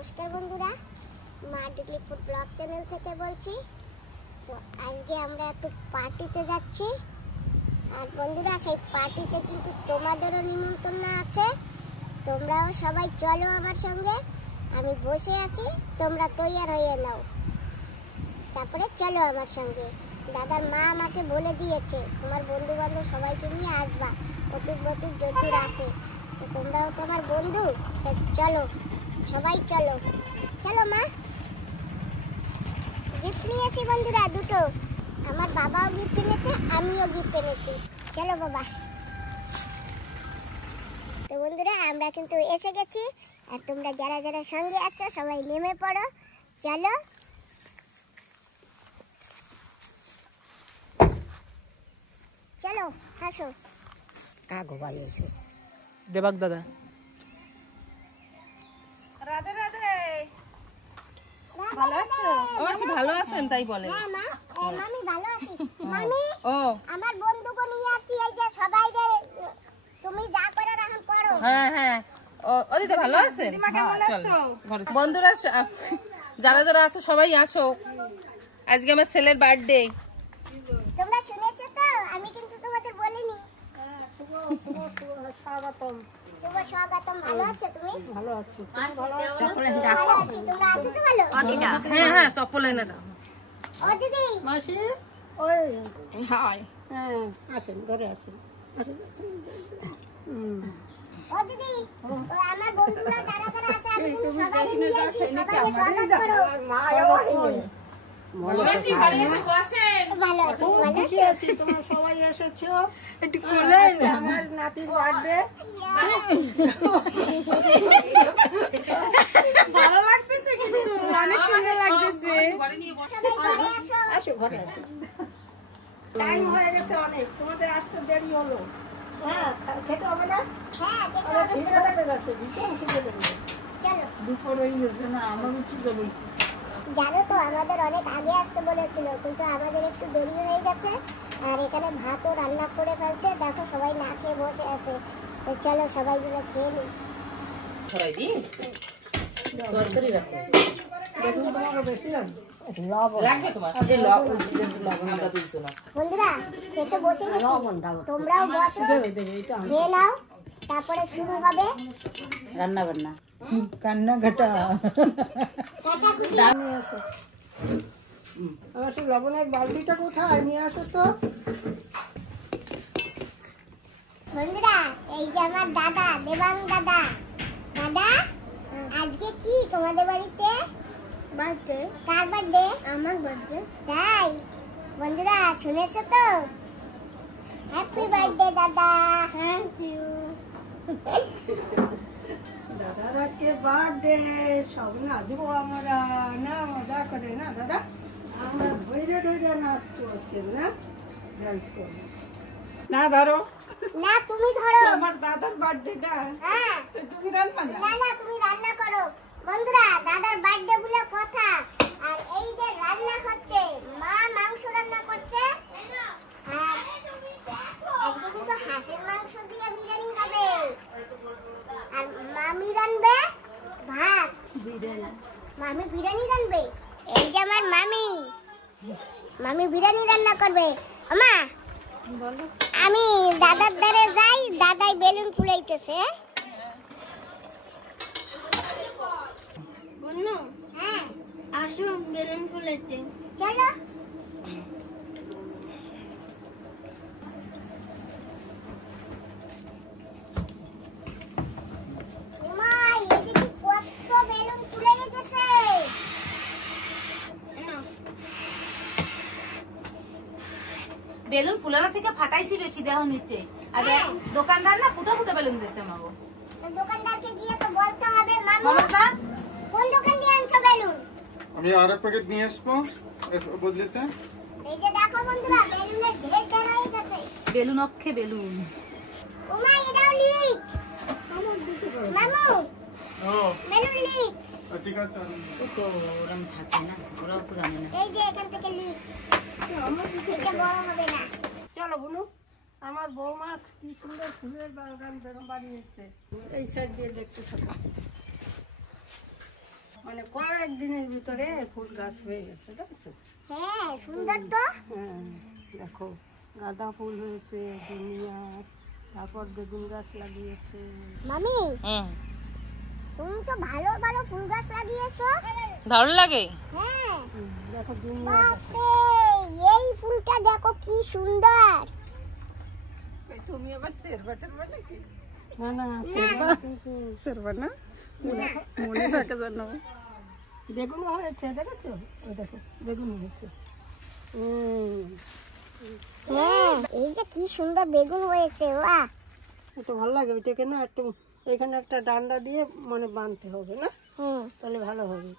নমস্কার বন্ধুরা, মা ডুগলি ফুড ব্লগ চ্যানেল থেকে বলছি। তো আজকে আমরা একটু পার্টিতে যাচ্ছি, আর বন্ধুরা সেই পার্টিতে কিন্তু তোমাদেরও নিমন্ত্রণ আছে। তোমরাও সবাই চলো আমার সঙ্গে। আমি বসে আছি, তোমরা তৈয়ার হয়ে নাও, তারপরে চলো আমার সঙ্গে। দাদার মা আমাকে বলে দিয়েছে তোমার বন্ধু বান্ধব সবাইকে নিয়ে আসবা, প্রচুর প্রচুর যদুর আছে। তো তোমরাও তো আমার বন্ধু, তো চলো সবাই চলো চলো। মা গিফট নিয়ে এসেছি বন্ধুরা, দুটো। আমার বাবাও গিফট এনেছে, আমিও গিফট এনেছি। চলো বাবা। তো বন্ধুরা আমরা কিন্তু এসে গেছি, আর তোমরা যারা যারা সঙ্গে আছো সবাই নেমে পড়ো, চলো। চলো আসো। কাগো বাড়ি এসে দেবাক দাদা রাধে রাধে। ভালো আছো? অবশ্য ভালো আছেন তাই বলে। হ্যাঁ মা, মামি ভালো আছি। মামি ও আমার বন্ধুকে নিয়ে আসছি, এই যে সবাই যে তুমি যা করার এখন করো। হ্যাঁ হ্যাঁ, ও দিদি ভালো আছেন? বন্ধুরা যারা যারা আছো সবাই আসো, আজকে আমার ছেলের বার্থডে। তোমরা শুনেছো তো? আমি কিন্তু তোমাদের বলিনি। শুভ স্বাগতম। শুভ স্বাগতম। ভালো আছো তুমি? ভালো আছি। ভালো আছি। তোমরা আছো তো ভালো? হ্যাঁ হ্যাঁ, চপ্পল এনে দাও। ও দিদি মাসি ওই হাই। হ্যাঁ আসেন, ঘরে আসেন। আসেন। ও দিদি, ও আমার বন্ধুরা যারা যারা আছে আমি কিন্তু সবাইকে নিয়ে আসি, সবাইকে স্বাগত করো। ভালো আছি, ভালো আছি। তোমরা সবাই এসেছো, একটু কোলেন আমার নাতির বার্থডে। ভালো লাগতেছে, কিন্তু অনেক সুন্দর লাগতেছে। সবাই ঘরে আসো। আসো ঘরে আসো। টাইম হয়ে গেছে অনেক, তোমাদের আসতে দেরি হলো। হ্যাঁ খেতে হবে না? হ্যাঁ দেখো আমার খিদে লেগে গেছে, ভীষণ খিদে লেগে গেছে। চলো। দুপুর হয়ে গেছে না, আমারও খিদে লেগেছে। জানো তো আমাদের অনেক আগে আসতে বলেছিল, কিন্তু আমাদের একটু দেরি হয়ে গেছে। আর এখানে ভাতও রান্না করে ফেলছে, দেখো সবাই না খেয়ে বসে আছে। তো চলো সবাই মিলে খেয়ে নিই। ছড়াই দিই, তরকারি রাখো। দেখুন তোমাকে বেশি লাগবে তোমার, এই লবণ আমরা তুলছো না। বন্ধুরা খেতে বসে গেছি, তোমরাও বসো, খেয়ে নাও, তারপরে শুরু হবে রান্না বান্না, কান্না কাটা। আমার সেই লবণের বালতিটা কোথায়, নিয়ে আসো তো। বন্ধুরা এই যে আমার দাদা, দেবাং দাদা। দাদা আজকে কি তোমাদের বাড়িতে বার্থডে? কার বার্থডে? আমার বার্থডে। তাই বন্ধুরা শুনেছো তো? হ্যাপি বার্থডে দাদা। Thank you. দাদার আজকে বার্থডে, সব নাচবো আমরা, না মজা করে না দাদা? আমরা ধৈর্য ধৈর্য নাচবো আজকে, না ডান্স করবো। না ধরো না তুমি ধরো। আমার দাদার বার্থডেটা। হ্যাঁ তুমি রান্না না? না না তুমি রান্না করো। বন্ধুরা দাদার বার্থডে বলে কথা, আর এই যে রান্না হচ্ছে, মা মাংস রান্না করছে। আর আজকে কিন্তু হাঁসের মাংস দিয়ে বিরিয়ানি হবে, আর মামি রান্নবে ভাত। মামি বিরিয়ানি রান্নবে। এই যে আমার মামি, মামি বিরিয়ানি রান্না করবে। আমা আমি দাদার দ্বারে যাই, দাদাই বেলুন ফুলাইতেছে। বন্নু, হ্যাঁ আসো বেলুন ফুলেছে। চলো। ওমা, এদিকে কত বেলুন ফুলে গেছে। বেলুন ফুলানো থেকে ফাটাইছি বেশি, দেহ নিচে। আগে দোকানদার না ফুটো ফুটো বেলুন দিয়েছে আমাকে। দোকানদারকে গিয়ে তো বলতে হবে। মামু মমতা কোন দোকান দিয়ে আনছো বেলুন? আমি আরেক প্যাকেট নিয়ে আসবো এর বদলেতে। এই যে দেখো বন্ধুরা, বেলুনের ঢের ঢের হয়ে গেছে। বেলুন অক্ষে বেলুন। ওমা এটাও লিক। মামু বেলুন লিক। ঠিক আছে, তো ওরম থাকে না, ওরাও তো জানে না। এই যে এখান থেকে লিক, এটা বড় হবে না। চলো বুনু, আমার বৌমা কি সুন্দর ফুলের বাগান বানিয়েছে। এই সাইড দিয়ে দেখতে থাকো। মানে কয়েকদিনের ভিতরে ফুল গাছ হয়ে গেছে, দেখছো? হ্যাঁ সুন্দর তো। হ্যাঁ দেখো, গাঁদা ফুল হয়েছে দুনিয়ার, তারপর বেগুন গাছ লাগিয়েছে। মামি তুমি তো ভালো ভালো ফুল গাছ লাগিয়েছো। ভালো লাগে। হ্যাঁ দেখো দুনিয়া, বাপরে এই ফুলটা দেখো কি সুন্দর। তুমি আবার সেরবাটার বলে কি? না না সেরবা না, মনে থাকে জানো। বেগুন হয়েছে, দেখেছো? ওই দেখো বেগুন হয়েছে। হ্যাঁ এই যে কি সুন্দর বেগুন হয়েছে, বাহ। এটা ভালো লাগে, ওইটাকে না একটু এখানে একটা ডান্ডা দিয়ে মানে বাঁধতে হবে না, তাহলে ভালো হবে।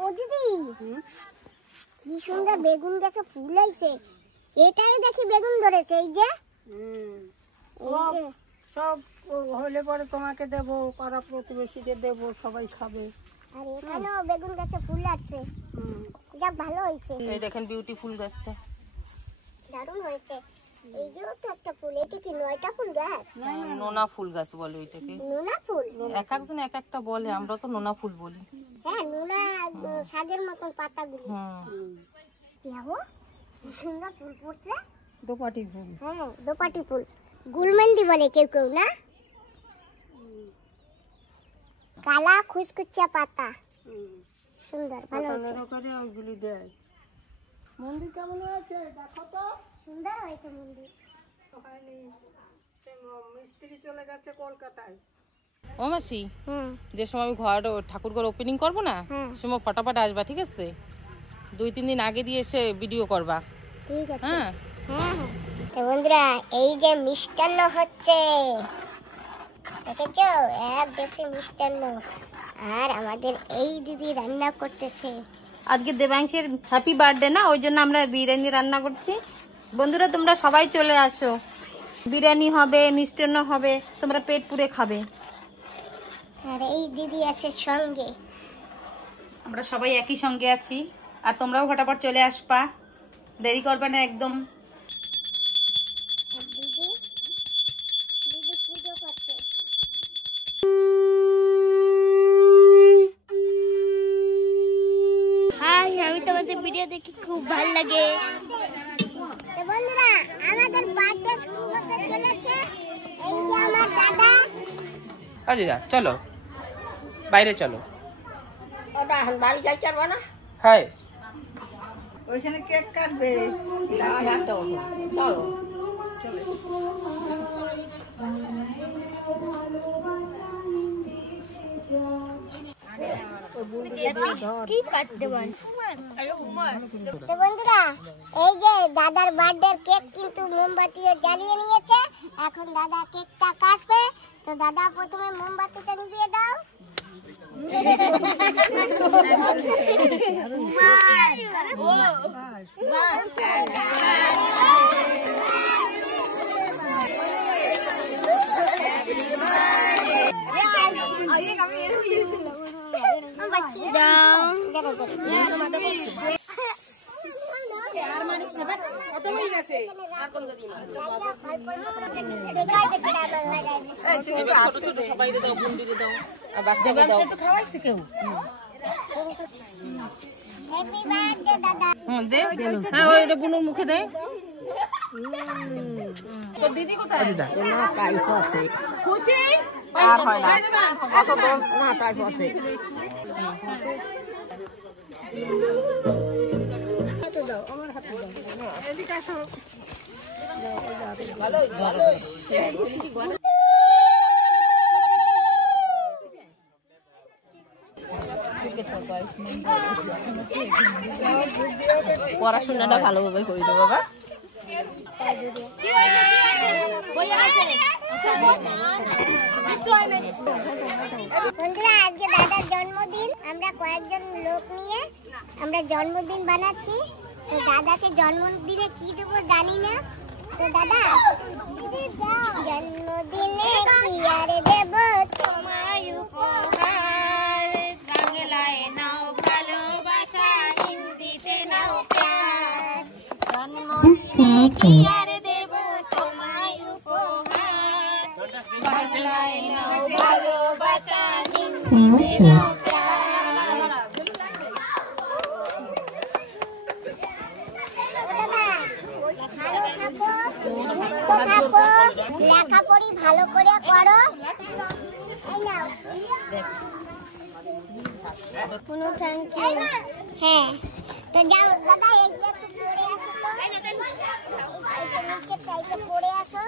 ও দিদি কি সুন্দর বেগুন গাছে ফুল হয়েছে। এটাই দেখি বেগুন ধরেছে, এই যে এই যে। সব হলে পরে তোমাকে দেবো, পাড়া প্রতিবেশীদের দেবো, সবাই খাবে। আর এখানেও বেগুন গাছে ফুল আসছে, যা ভালো হয়েছে। এই দেখেন বিউটিফুল গাছটা, দারুণ হয়েছে। এই যে তো একটা ফুল, এটা কি 9টা ফুল গাছ? নোনা ফুল গাছ বলে ওইটাকে। নোনা ফুল? এক একজন এক একটা বলে, আমরা তো নোনা ফুল বলি। হ্যাঁ নোনা শাকের মতন পাতাগুলো। দেখো কি সুন্দর ফুল ফুটছে। দোপাটি ফুল। হ্যাঁ দোপাটি ফুল, গুলমেন্দি বলে কেউ কেউ, না? কালা খুচখুচা পাতা, সুন্দর ভালো হয়েছে। করে ওইগুলি দেয়। মন্দির কেমন হয়েছে দেখো তো? সুন্দর হয়েছে মন্দির। হয়নি, সে মিস্ত্রি চলে গেছে কলকাতায়। ও মাসি, হুম যে সময় আমি ঘর ঠাকুর ঘর ওপেনিং করবো না, সে সময় ফটাফট আসবা, ঠিক আছে? 2-3 দিন আগে দিয়ে এসে ভিডিও করবা। ঠিক আছে। হ্যাঁ হ্যাঁ হ্যাঁ। তো বন্ধুরা এই যে মিষ্টান্ন হচ্ছে, দেখেছো? এক দেখছি মিষ্টান্ন, আর আমাদের এই দিদি রান্না করতেছে। আজকে দেবাংশের হ্যাপি বার্থডে না, ওই জন্য আমরা বিরিয়ানি রান্না করছি। বন্ধুরা তোমরা সবাই চলে আসো, বিরিয়ানি হবে, মিষ্টান্ন হবে, তোমরা পেট পুরে খাবে। আর এই দিদি আছে সঙ্গে। আমরা সবাই একই সঙ্গে আছি, আর তোমরাও ফটাফট চলে আসবা, দেরি করবে না একদম। আর দিদি দিদি পুজো করছে। হাই, আমি তোমাদের ভিডিও দেখি খুব ভালো লাগে। তো বন্ধুরা আমাদের বার্থডে শুরু হতে চলেছে। এই যে আমার দাদা। দিদা চলো বাইরে চলো। ওটা এখন বাড়ি যাই চারবা না, হ্যাঁ ওইখানে কেক কাটবে। চলো। কি কাটতে পারি? তো বন্ধুরা এই যে দাদার বার্থডে কেক কিন্তু মোমবাতিও জ্বালিয়ে নিয়েছে। এখন দাদা কেকটা কাটবে। তো দাদা প্রথমে মোমবাতিটা নিভিয়ে দাও। সবাই দাও, বুন্দিরে দাও, আর বাচ্চাকে দাও। খাওয়াইছে কেউ? হ্যাপি বার্থডে দাদা। দে, হ্যাঁ ওইটা বুনুর মুখে দে। তো দিদি কোথায়? খুশি আর হয় না, কত বল না তাই পথে। হাতে দাও, আমার হাতে দাও। এদিকে আসো। ভালো ভালো। পড়াশোনাটা ভালোভাবে করি তো বাবা। বন্ধুরা আজকে দাদার জন্মদিন, আমরা কয়েকজন লোক নিয়ে আমরা জন্মদিন বানাচ্ছি। তো দাদাকে জন্মদিনে কি দেবো জানি না। তো দাদা জন্মদিনে কি আর দেব তোমায় উপহার, বাংলায় নাও ভালোবাসা, হিন্দিতে নাও প্যার। জন্মদিনে কি আর দেব তোমায় উপহার, বাংলায় নাও ভালোবাসা, হিন্দিতে নাও প্যার। কোনো থ্যাংক ইউ। হ্যাঁ তো যাও দাদা এই যে একটু পড়ে আসো তো নিচে চাইতে পড়ে আসো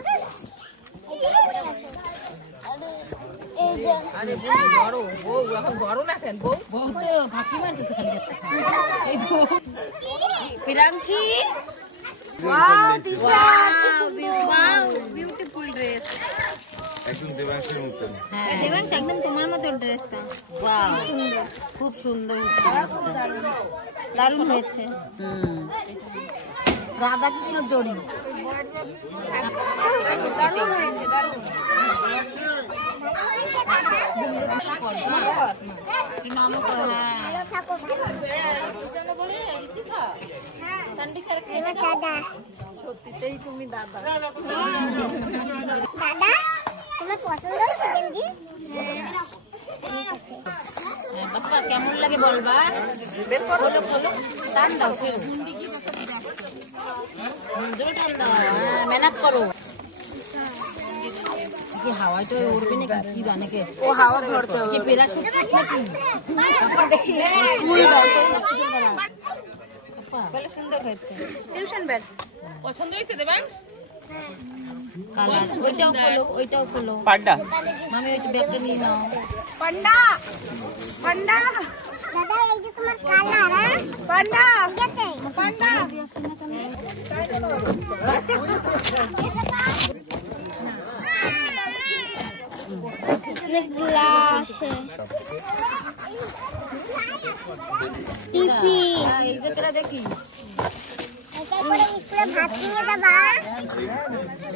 এই যে পড়ে আসো এই যে আরে বউ গরম বউ এখন গরম না কেন বউ বউ তো ফাঁকি মারতেছে খালি এই বউ পিরাংশি ওয়াও ওয়াও বিউটিফুল ড্রেস একদম দেবাংশের মতন। হ্যাঁ দেবাংশ একদম তোমার মতো ড্রেসটা। ওয়াও খুব সুন্দর হচ্ছে দারুণ হয়েছে। রাধা কৃষ্ণ জড়ি দারুণ হয়েছে দারুণ। নামও করে হ্যাঁ ভালো থাকো ভালো। এবার দাদা সত্যিতেই তুমি দাদা। দাদা তোমার পছন্দ হয়েছে গেঞ্জি? ঠিক আছে বাবা কেমন লাগে বলবা বের করো বলো টান দাও ফের জোর টান দাও মেহনত করো কি হাওয়াই তো উড়বে না কি জানে কে ও হাওয়া ধরতে হবে কি প্যারাশুট নাকি আপা দেখি স্কুল ব্যাগ আপা বলে সুন্দর হয়েছে। টিউশন ব্যাগ পছন্দ হয়েছে দেবাংশ কালার ওইটাও খোলো পাড্ডা মামি ওই ব্যাগটা নিয়ে নাও পান্ডা পান্ডা দাদা এই যে তোমার কালার হ্যাঁ পান্ডা ঠিক আছে পান্ডা গ্লাস টিপি এই যে কেটা দেখিস এটা করে স্কুলে ভাত নিয়ে যাবা?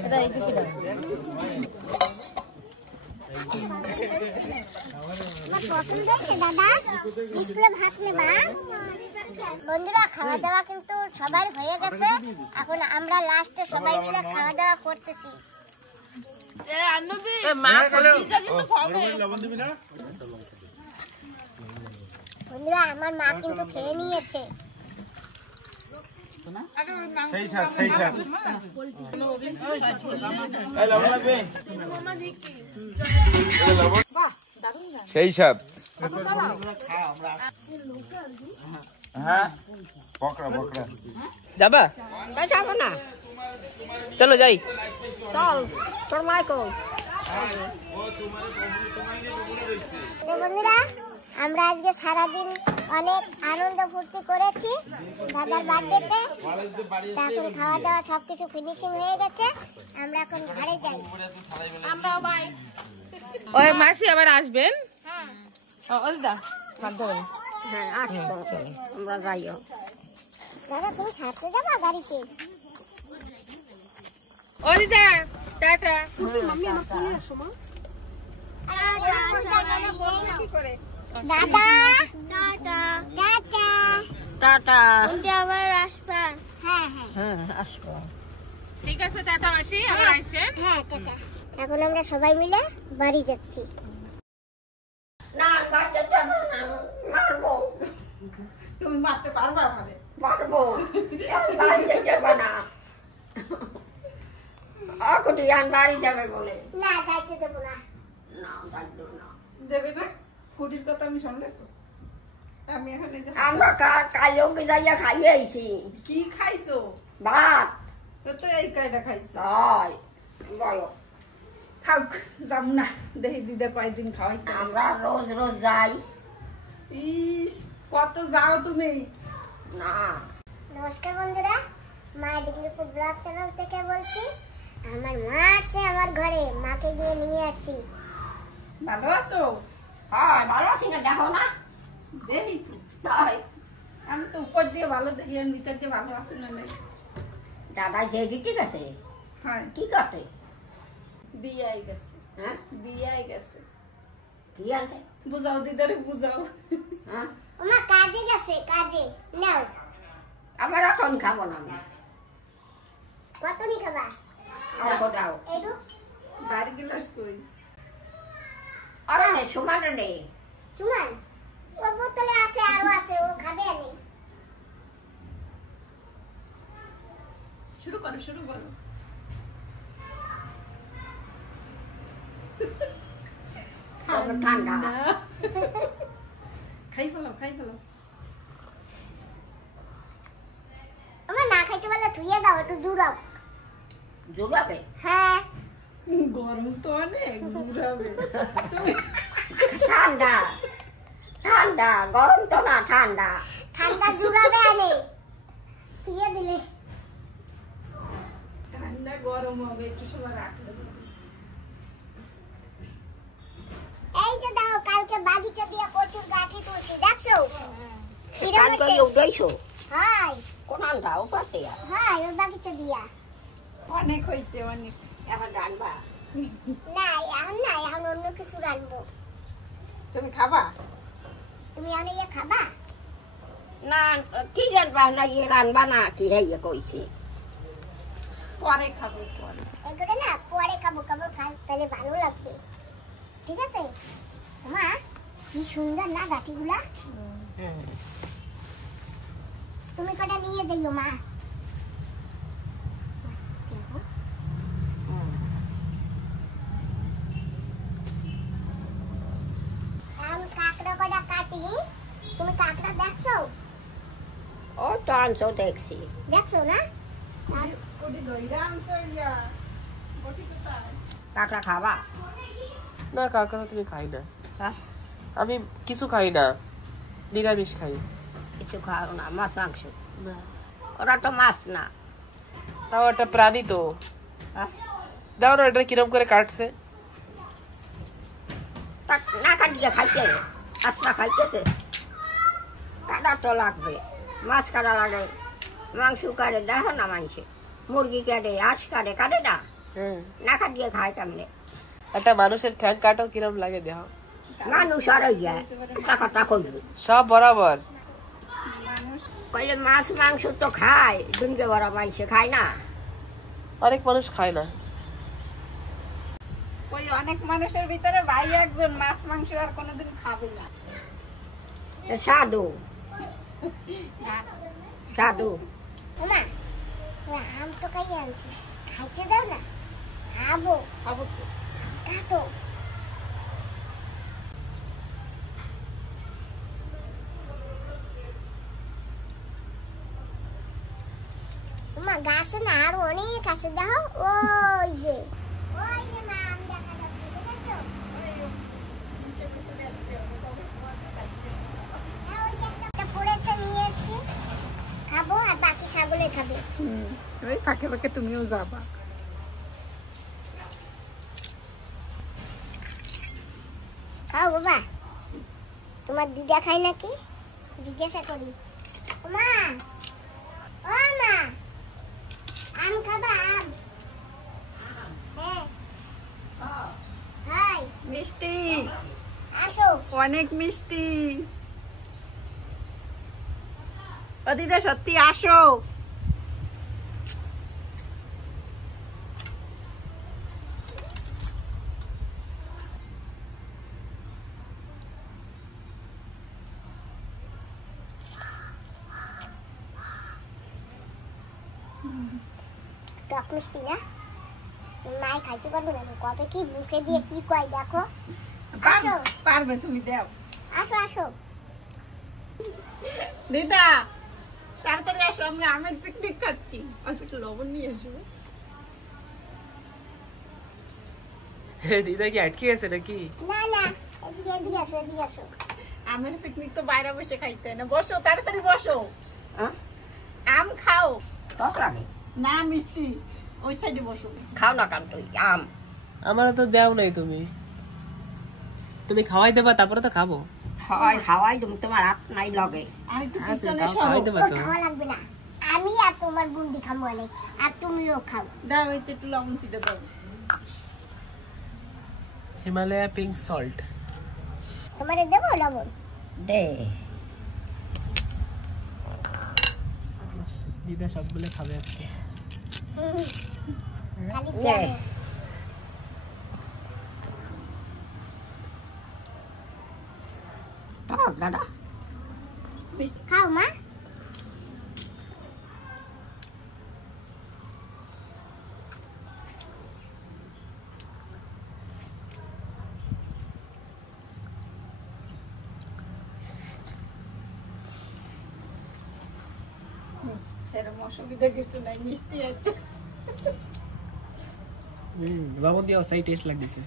এটা এই যে কেটা আমার পছন্দ হয়েছে দাদা স্কুলে ভাত নেবা? বন্ধুরা খাওয়া দাওয়া কিন্তু সবার হয়ে গেছে, এখন আমরা লাস্টে সবাই মিলে খাওয়া দাওয়া করতেছি। বন্ধুরা আমার মা কিন্তু খেয়ে নিয়েছে। সেই সাথ সেই সাথ সেই সাথ হ্যাঁ বকরা বকরা যাবা যাবো না চলো যাই চল তোর মাই কই তো বন্ধুরা আমরা আজকে সারাদিন অনেক আনন্দ ফুর্তি করেছি দাদার বার্থডেতে। এখন খাওয়া দাওয়া সবকিছু ফিনিশিং হয়ে গেছে, আমরা এখন ঘরে যাই। আমরাও বাই ওই মাসি আবার আসবেন হ্যাঁ ওদিদা হাত ধরে হ্যাঁ আসবো আমরা যাইও দাদা তুমি সাথে যাবা গাড়িতে? ওদিদা টাটা দাদা টাটা টাটা টাটা আবার আসবা? হ্যাঁ হ্যাঁ হ্যাঁ আসবো ঠিক আছে টাটা মাসি আবার আসেন হ্যাঁ টাটা। এখন আমরা সবাই মিলে বাড়ি যাচ্ছি। না বাচ্চা যাবো না মারবো তুমি মারতে পারবা আমারে মারবো বাড়ি যাবে না আকুটি আন বাড়ি যাবে বলে না যাইতে দেবো না। না যাইতো না দেবে না কুটির কথা আমি শুনলে তো আমি এখানে আমরা কাইও কি যাইয়া খাইয়ে আইছি কি খাইছো ভাত তো তো এই কাইটা খাইছো হয় বলো থাক যাব না দেখি দিদা কয়েকদিন খাওয়াই আমরা রোজ রোজ যাই ইস কত যাও তুমি না নমস্কার বন্ধুরা, মা ডিগ্রিপুর ব্লগ চ্যানেল থেকে বলছি। আমার মা আসছে আমার ঘরে, মাকে গিয়ে নিয়ে আসছি। ভালো আছো হয় ভালো আছি না দেখো না দেখি তো তাই আমি তো উপর দিয়ে ভালো দেখি আর ভিতর দিয়ে ভালো আছে না নাই দাদা যে ঠিক আছে হ্যাঁ কি কাটে বিয়ে আই গেছে হ্যাঁ বিয়ে আই গেছে কি আনতে বুঝাও দিদারে বুঝাও হ্যাঁ ওমা কাজে গেছে, কাজে নাও। আবার এখন খাবো না আমি কতনি খাবা? অল্প দাও এইটু বাড়ি গিলাস কই আরে সমান রে সুমান ও বোতলে আছে, আরো আছে, ও খাবে আমি। শুরু করো ঠান্ডা খাই খাই ফেলো। আমার না খাইতে পারলে ধুয়ে দাও, একটু জুড়াও। জোগাবে হ্যাঁ গরম তো অনেক জুড়াবে। ঠান্ডা ঠান্ডা, গরম তো না, ঠান্ডা। ঠান্ডা জুড়াবে আনে ধুয়ে দিলে। ঠান্ডা গরম হবে, একটু সময় রাখলে হবে। এই যে দাও, কালকে বাগিচা দিয়ে কচুর গাঠি তুলছি, দেখছো? কালকে উঠেছো? হাই কোন আনটা উপাতে? হাই, ওর বাগিচা দিয়া। অনেক হয়েছে, অনেক। এখন রান্না না এখন না, এখন অন্য কিছু রানবো। তুমি খাবা? তুমি এখন ইয়ে খাবা? না, কি রান্না না, ইয়ে রান্না না, কি হইয়া কইছে পরে খাবো, পরে। এগুলো না পরে খাবো, খাই তাহলে ভালো লাগবে, ঠিক আছে? মা কি সুন্দর না গাঠিগুলা। তুমি কটা নিয়ে যাইও মা। আমি কাঁকড়া কটা কাটি, তুমি কাঁকড়া দেখছো? ও তো আনছো, দেখছি। দেখছো না? ওটি দইরা আনতে ইয়া, ওটি কোথায়? কাঁকড়া খাবা? না কাঁকড়া তুমি খাই না, হ্যাঁ, আমি কিছু খাই না, নিরামিষ খাই। কিছু খাও না? মাছ মাংস? না, ওরা তো মাছ না। তাও একটা প্রাণী তো। হ্যাঁ, দাও না, এটা কিরম করে কাটছে? তা না কাটিয়ে খাইতে, আচ্ছা খাইতে কাটা তো লাগবে। মাছ কাটা লাগে, মাংস কাটে, দেখো না মাংসে, মুরগি কাটে, হাঁস কাটে, কাটে না? না কাটিয়ে খায় কেমনে? একটা মানুষের ঠ্যাং কাটো কিরম লাগে দেহ। মানুষ আর যায় কথা কইবে সব বরাবর। কইলে মাছ মাংস তো খায়, দুনকে বড় মাংসে খায় না। অনেক মানুষ খায় না। ওই অনেক মানুষের ভিতরে ভাই একজন মাছ মাংস আর কোনোদিন খাবে না। তো সাধু সাধু মা আম তো খাই আনছি, খাইতে দাও না, খাবো। খাবো তো। কাটো। মা গাছে না আর অনেক আছে, দেখো ওই যে মা আম দেখা যাচ্ছে, দেখেছো? হ্যাঁ, ওই যে একটা পড়েছে, নিয়ে এসছি, খাবো আর বাকি ছাগলে খাবে। ওই ফাঁকে ফাঁকে তুমিও যাবা। খাও বাবা, তোমার দিদা খায় নাকি জিজ্ঞাসা করি। মা ও মা, আম খাবা? আম? হ্যাঁ হাই, মিষ্টি, আসো। অনেক মিষ্টি। ও দিদা সত্যি আসো। টক মিষ্টি না, মাই খাইতে পারবো না, কবে কি মুখে দিয়ে কি কয় দেখো। আসো পারবে তুমি, দাও। আসো আসো। দিদা তাড়াতাড়ি আসো, আমরা আমের পিকনিক খাচ্ছি। অল্প একটু লবণ নিয়ে আসবো। দিদা কি আটকে গেছে নাকি? না না, এদিকে এদিকে আসো, এদিকে আসো। আমের পিকনিক তো বাইরে বসে খাইতে হয় না, বসো তাড়াতাড়ি বসো। হ্যাঁ? আম খাও টক লাগে না মিষ্টি, ওই সাইডে বসো। খাও না কান তুই আম। আমারও তো দেও নাই তুমি, তুমি খাওয়াই দেবা তারপরে তো খাবো। খাওয়াই খাওয়াই তুমি, তোমার হাত নাই লগে। আর একটু হ্যাঁ, পিছনে খাও- সরো। খাওয়াই দেবা তোর তো। খাওয়া লাগবে না, আমি আর তোমার বুন্দি খাবো অনেক, আর তুমিও খাও। দাও, এই একটু লবণ ছিটে দাও। Himalaya pink salt. তোমারে দেবো লবণ? দে দিদা সবগুলো খাবে আজকে। খালি নে। দেবো। টক দাদা। খাও মা। সেরকম অসুবিধা কিছু নাই, মিষ্টি আছে। লবণ দিয়ে সাই টেস্ট লাগতেছে।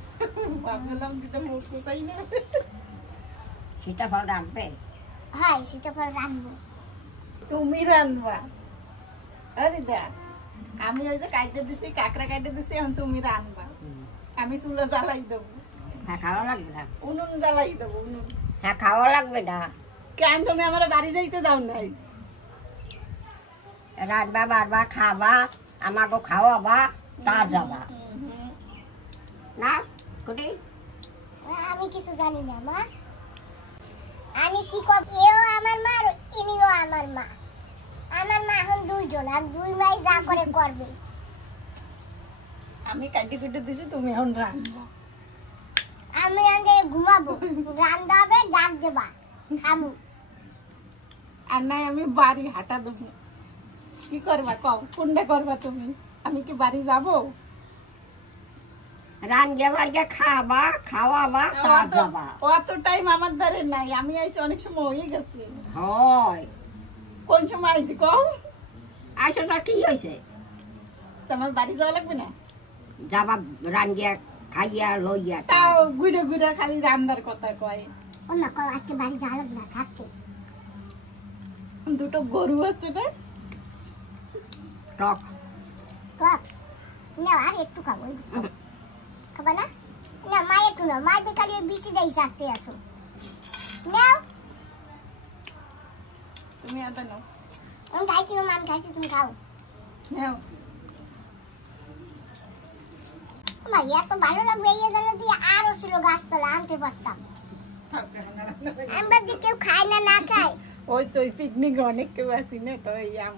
ভাবলাম দিতে মুখ কোথায় না। সীতাফল রাখবে? হ্যাঁ সীতাফল রাখবো। তুমি রান্নবা? আরে দা আমি ওই যে কাটতে দিছি, কাঁকড়া কাটতে দিছি, এখন তুমি রান্নবা। আমি চুলা জ্বালাই দেবো। হ্যাঁ খাওয়া লাগবে না। উনুন জ্বালাই দেবো, উনুন। হ্যাঁ খাওয়া লাগবে না। কেন তুমি আমার বাড়ি যাইতে দাও নাই? রাতবা বারবার খাবা, আমাকে খাওয়াবা, তা যাবা না কুটি। আমি কিছু জানি না মা। আমি কি কব, এও আমার মা আর ইনিও আমার মা। আমার মা এখন দুইজন, আর দুই মাই যা করে করবে। আমি কাটি কুটে দিছি, তুমি এখন রান্নবা। আমি আগে ঘুমাবো, রান্না হবে, ডাক দেবা, খাবো। আর নাই আমি বাড়ি হাঁটা দেবো। কি করবা কও, কোনটা করবা তুমি? আমি কি বাড়ি যাবো? রান্না বাড়িয়ে খাবা, খাওয়াবা, তা যাবা। অত টাইম আমার ধারে নাই, আমি আইছি অনেক সময় হয়ে গেছে। হয় কোন সময় আইছি কও? আইসো তো কি হয়েছে? তোমার বাড়ি যাওয়া লাগবে না? যাবা রান্না খাইয়া লইয়া। তাও ঘুরে ঘুরে খালি রান্নার কথা কয়। ও মা কও আজকে বাড়ি যাওয়া লাগবে না, থাকতে। দুটো গরু আছে না? টক কপ না, আর একটু খাবো। খাবা না? না মা একটু না, মা দিয়ে খালি বিচিটাই চাটতে আসো। নাও তুমি আটা নাও। আমি খাইছি, মা আমি খাইছি, তুমি খাও। নাও। মা এত ভালো লাগবে, এই জায়গা দিয়ে আরো ছিল গাছতলা, আনতে পারতাম। আমি ভাবছি কেউ খায় না, না খায়। ওই তো পিকনিক অনেক কেউ আসি না, তো এই আম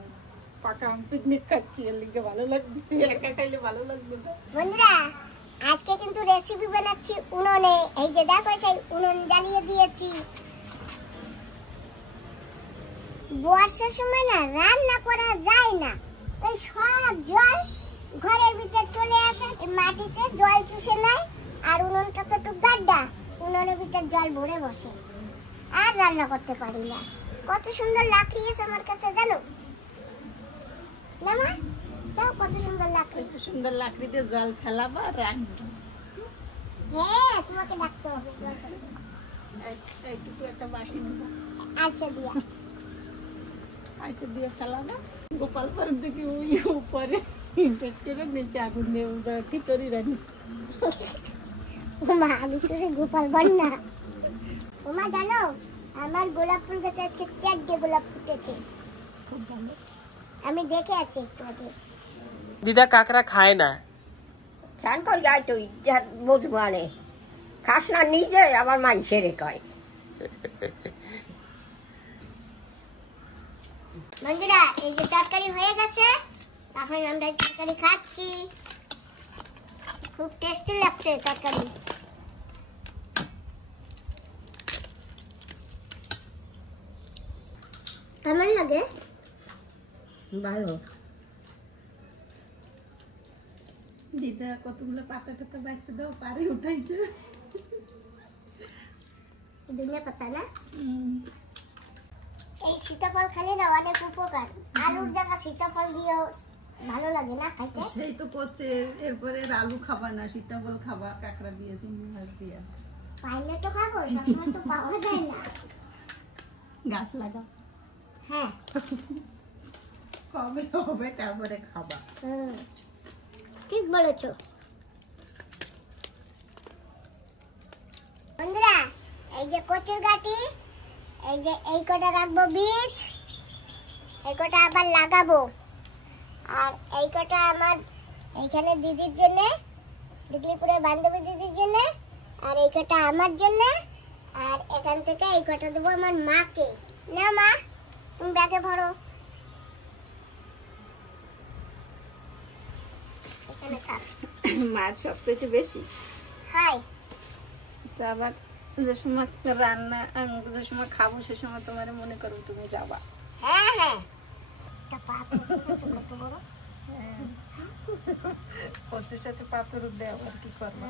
পাকা আম পিকনিক খাচ্ছি, এর লিগে ভালো লাগছে। একা খাইলে ভালো লাগবে না। বন্ধুরা আজকে কিন্তু রেসিপি বানাচ্ছি উনুনে। এই যে দেখো সেই উনুন জ্বালিয়ে দিয়েছি। বর্ষার সময় না রান্না করা যায় না, ওই সব জল ঘরের ভিতর চলে আসে, এই মাটিতে জল চুষে নেয়। আর উনুনটা তো একটু গাড্ডা, উনুনের ভিতর জল ভরে বসে, আর রান্না করতে পারি না। কত সুন্দর লাকড়ি এসে আমার কাছে, জানো না মা? তাও কত সুন্দর লাকড়ি। সুন্দর লাকড়ি দিয়ে জল ফেলাবা, রাখবা। হ্যাঁ তোমাকে ডাকতে হবে। এইটুকু একটা বাটি নেবো, আচ্ছা দিয়া আইসে দিয়ে ফেলাবা। গোপাল পার্ক থেকে ওই উপরে পেট্রোলে নিচে আগুন দিয়ে খিচুড়ি রান্না। মা আমি তো সে গোপাল বন্যা। ওমা জানো আমার গোলাপ ফুল গাছে আজকে 4টে গোলাপ ফুটেছে, খুব ভালো। আমি দেখে আছি একটু আগে। দিদা কাকড়া খায় না। স্নান কর যাই তুই বুঝবো আনে খাস না নিজে, আবার মানুষের কয়। বন্ধুরা এই যে তরকারি হয়ে গেছে, এখন আমরা তরকারি খাচ্ছি। খুব টেস্টি লাগছে তরকারি। কেমন লাগে? ভালো। দিদা কতগুলো পাতা টাতা বাঁচতে দাও, পারে উঠাইছে। ধনিয়া পাতা না? এই সীতাফল খেলে না অনেক উপকার। আলুর জায়গা সীতাফল দিয়েও ভালো লাগে না খাইতে? সেই তো করছে। এরপরে আলু খাবা না, সীতাফল খাবা, কাঁকড়া দিয়ে, চিংড়ি মাছ দিয়ে। পাইলে তো খাবো, সবসময় তো পাওয়া যায় না। গাছ লাগা। হ্যাঁ কবে হবে তারপরে খাবা। ঠিক বলেছো। বন্ধুরা এই যে কচুর গাটি, এই যে এই কটা রাখবো বীজ, এই কটা আবার লাগাবো। আর এই কটা আমার এইখানে দিদির জন্য, ডিগলিপুরের বান্ধবী দিদির জন্য, আর এই কটা আমার জন্য, আর এখান থেকে এই কটা দেবো আমার মাকে। না মা তুমি ব্যাগে ভরো। এখানে থাক। মাছ সবচেয়ে বেশি। হাই আবার যে সময় রান্না, আমি যে সময় খাবো সে সময় তোমার মনে করো তুমি যাবা। হ্যাঁ হ্যাঁ একটা পাথর কত বড়। কচুর সাথে পাথর দেওয়া, আর কি করবা।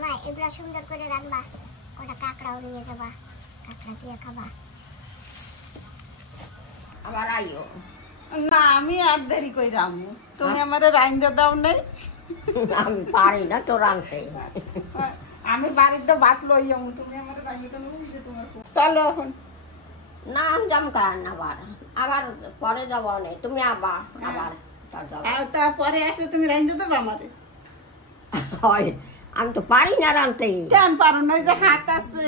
মা এগুলা সুন্দর করে রান্না, ওটা কাঁকড়াও নিয়ে যাবা, কাঁকড়া দিয়ে খাবা। আবার আইও। না আমি আর দেরি কই রামু তুমি আমারে রাইন্দা দাও নাই আমি পারি না তো রাঁধতে। আমি বাড়িতে ভাত লই যাবো তুমি আমারে রাইন্দা দাও যে তোমার চলো এখন না আমি যাম কার না আবার পরে যাব না তুমি আবার তারপরে আসলে তুমি রাইন্দা দেবো আমারে হয় আমি তো পারি না রাঁধতে। কেন পারো না যে হাত আছে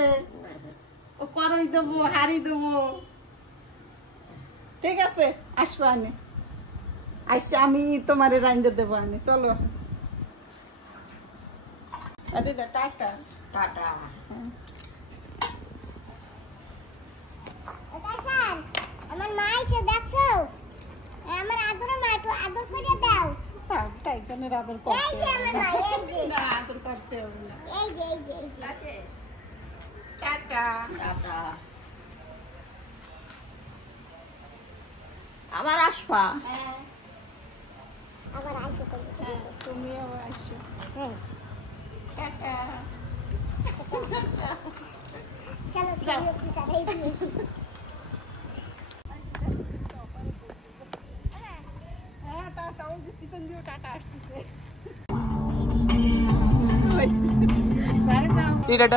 ও করই দেবো হারি দেবো ঠিক আছে আসবো আনে আইসা আমি তোমারে রাইন্দা দেবো আনে চলো দিদা টাটা টাটা। কাসান আমার মা এসে দেখছো আমার আদরের মা একটু আদর করে দাও টাইটানের আদর এই যে আমার মা এই যে না আদর করতে হবে না এই যে এই যে টাটা টাটা। আবার আসবা। আবার আইসো তো তুমিও আসো হ্যাঁ টাটা চলো সবাই একটু সাথে দিয়েছি হ্যাঁ টাটা ওই যে পিছন দিয়ে টাটা আসতেছে টাটা।